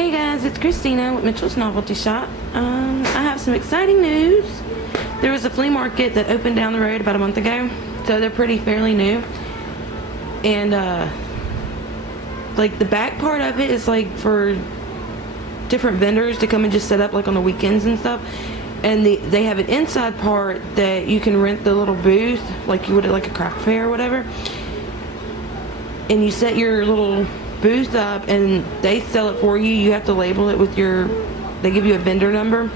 Hey guys, it's Christina with Mitchell's Novelty Shop. I have some exciting news. There was a flea market that opened down the road about a month ago, so they're fairly new. And like the back part of it is like for different vendors to come and just set up like on the weekends and stuff. And they have an inside part that you can rent the little booth like you would at like a craft fair or whatever. And you set your little booth up and they sell it for you. You have to label it with they give you a vendor number,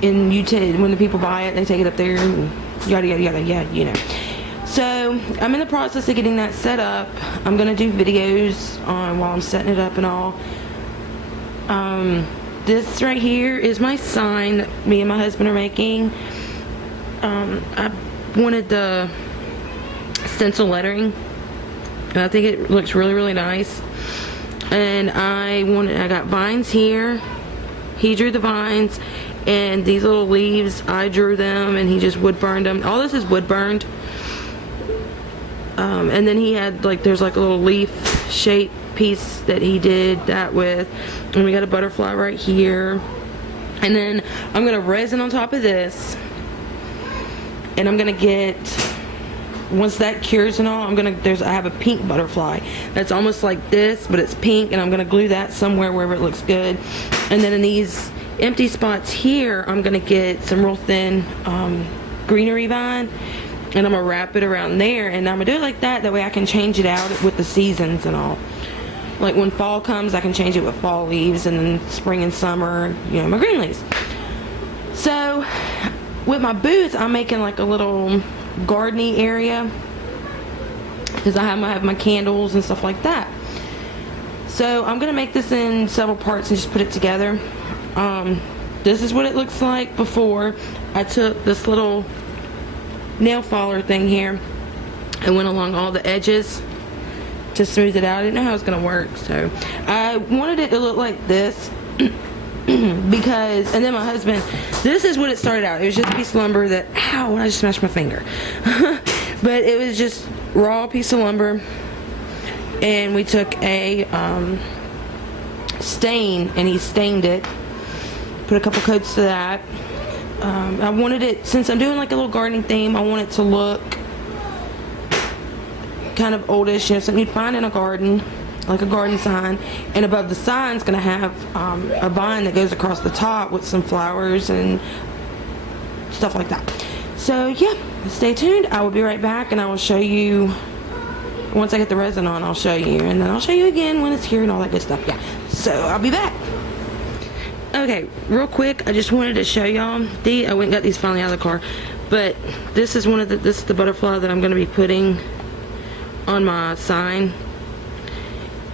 and when the people buy it, they take it up there and yada yada yada, yeah, you know. So I'm in the process of getting that set up. I'm gonna do videos on while I'm setting it up and all. This right here is my sign that me and my husband are making. I wanted the stencil lettering. I think it looks really, really nice. And I got vines here. He drew the vines, and these little leaves, I drew them, and he just wood burned them. All this is wood burned. And then he had there's like a little leaf shape piece that he did that with. And we got a butterfly right here. And then I'm gonna resin on top of this. And I'm gonna get, once that cures and all, I have a pink butterfly that's almost like this, but it's pink, and I'm gonna glue that somewhere wherever it looks good. And then in these empty spots here, I'm gonna get some real thin greenery vine, and I'm gonna wrap it around there, and I'm gonna do it like that. That way I can change it out with the seasons and all. Like when fall comes, I can change it with fall leaves, and then spring and summer, you know, my green leaves. So with my booth, I'm making like a little gardening area because I have my candles and stuff like that. So I'm gonna make this in several parts and just put it together. This is what it looks like before. I took this little nail filer thing here and went along all the edges to smooth it out. I didn't know how it was gonna work, so I wanted it to look like this. Because, and then my husband, this is what it started out. It was just a piece of lumber that, ow, I just smashed my finger. But it was just raw piece of lumber, and we took a stain, and he stained it, put a couple coats to that. I wanted it, since I'm doing like a little gardening theme, I want it to look kind of oldish, you know, something you'd find in a garden, like a garden sign. And above the sign's gonna have a vine that goes across the top with some flowers and stuff like that. So yeah, stay tuned. I will be right back, and I will show you once I get the resin on. I'll show you, and then I'll show you again when it's here and all that good stuff. Yeah, so I'll be back. Okay, real quick, I just wanted to show y'all. I went and got these finally out of the car, but this is this is the butterfly that I'm gonna be putting on my sign.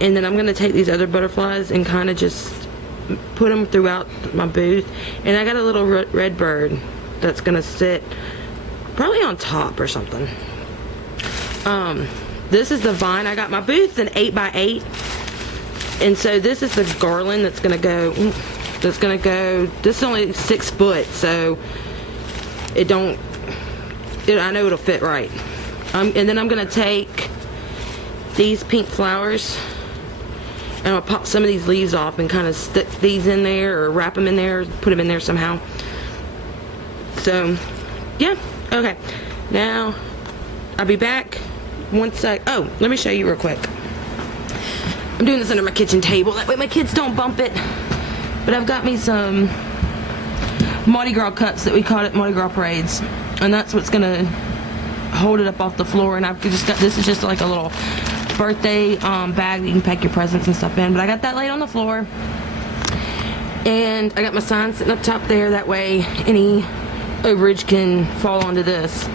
And then I'm going to take these other butterflies and kind of just put them throughout my booth. And I got a little red bird that's going to sit probably on top or something. This is the vine. I got my booth's an 8x8. And so this is the garland that's going to go, this is only 6 foot, so I know it'll fit right. And then I'm going to take these pink flowers, and I'll pop some of these leaves off and kind of stick these in there, or wrap them in there, put them in there somehow. So yeah, okay, now I'll be back once oh, let me show you real quick. I'm doing this under my kitchen table, that way my kids don't bump it. But I've got me some Mardi Gras cups that we caught at Mardi Gras parades, and that's what's gonna hold it up off the floor. And I've just got, this is just like a little birthday bag that you can pack your presents and stuff in. But I got that laid on the floor, and I got my sign sitting up top there. That way any overage can fall onto this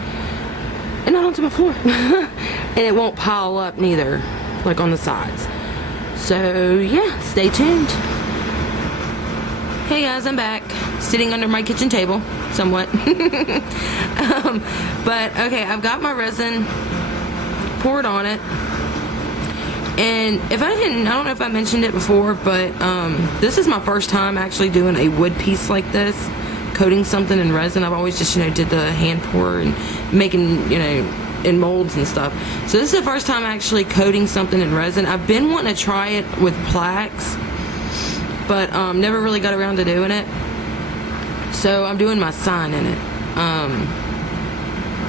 and not onto my floor. And it won't pile up neither, like on the sides. So yeah, stay tuned. Hey guys, I'm back, sitting under my kitchen table somewhat. But okay, I've got my resin poured on it. And I don't know if I mentioned it before, but this is my first time actually doing a wood piece like this, coating something in resin. I've always just, did the hand pour and making, in molds and stuff. So this is the first time actually coating something in resin. I've been wanting to try it with plaques, but never really got around to doing it. So I'm doing my sign in it.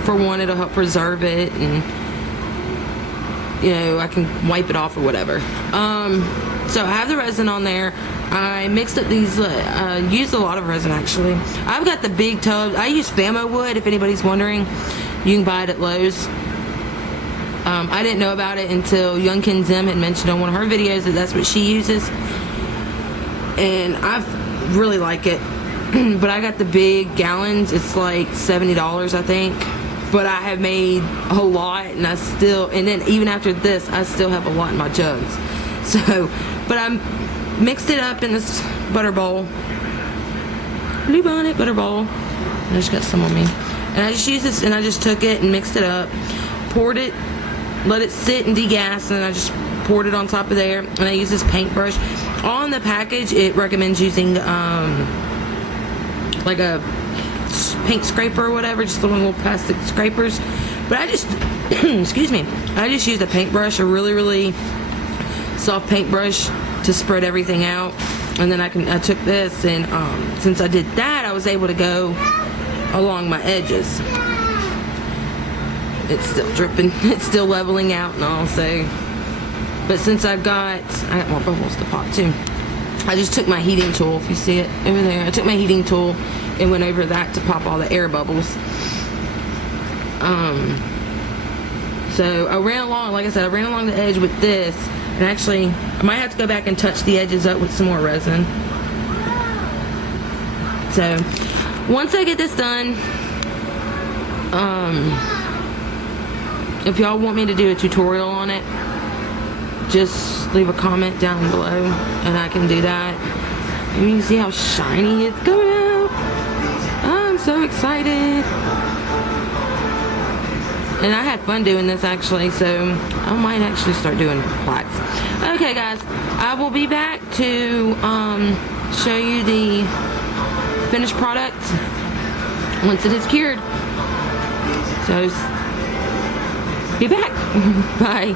For one, it'll help preserve it, and you know, I can wipe it off or whatever. So I have the resin on there. I mixed up these, used a lot of resin actually. I've got the big tubs. I use Famo wood, if anybody's wondering. You can buy it at Lowe's. I didn't know about it until Young Ken Zim had mentioned on one of her videos that that's what she uses. And I really like it. But I got the big gallons. It's like $70, I think. But I have made a lot, and and then even after this, I still have a lot in my jugs. So, but I mixed it up in this butter bowl. Blue Bonnet butter bowl. I just got some on me. And I just used this, and I just took it and mixed it up. Poured it, let it sit and degas, and then I just poured it on top of there. And I use this paintbrush. On the package, it recommends using like a paint scraper or whatever, just the little plastic scrapers. But I just, excuse me, I just used a paintbrush, a really, really soft paintbrush to spread everything out. And then I took this, and since I did that, I was able to go along my edges. It's still dripping, it's still leveling out and all, so. But since I got more bubbles to pop too. I just took my heating tool, if you see it over there. I took my heating tool and went over that to pop all the air bubbles. So I ran along, like I said, I ran along the edge with this. And actually, I might have to go back and touch the edges up with some more resin. So, once I get this done, if y'all want me to do a tutorial on it, just leave a comment down below and I can do that. And you can see how shiny it's coming out. I'm so excited. And I had fun doing this actually, so I might actually start doing plaques. Okay guys, I will be back to show you the finished product once it is cured. So, be back. Bye.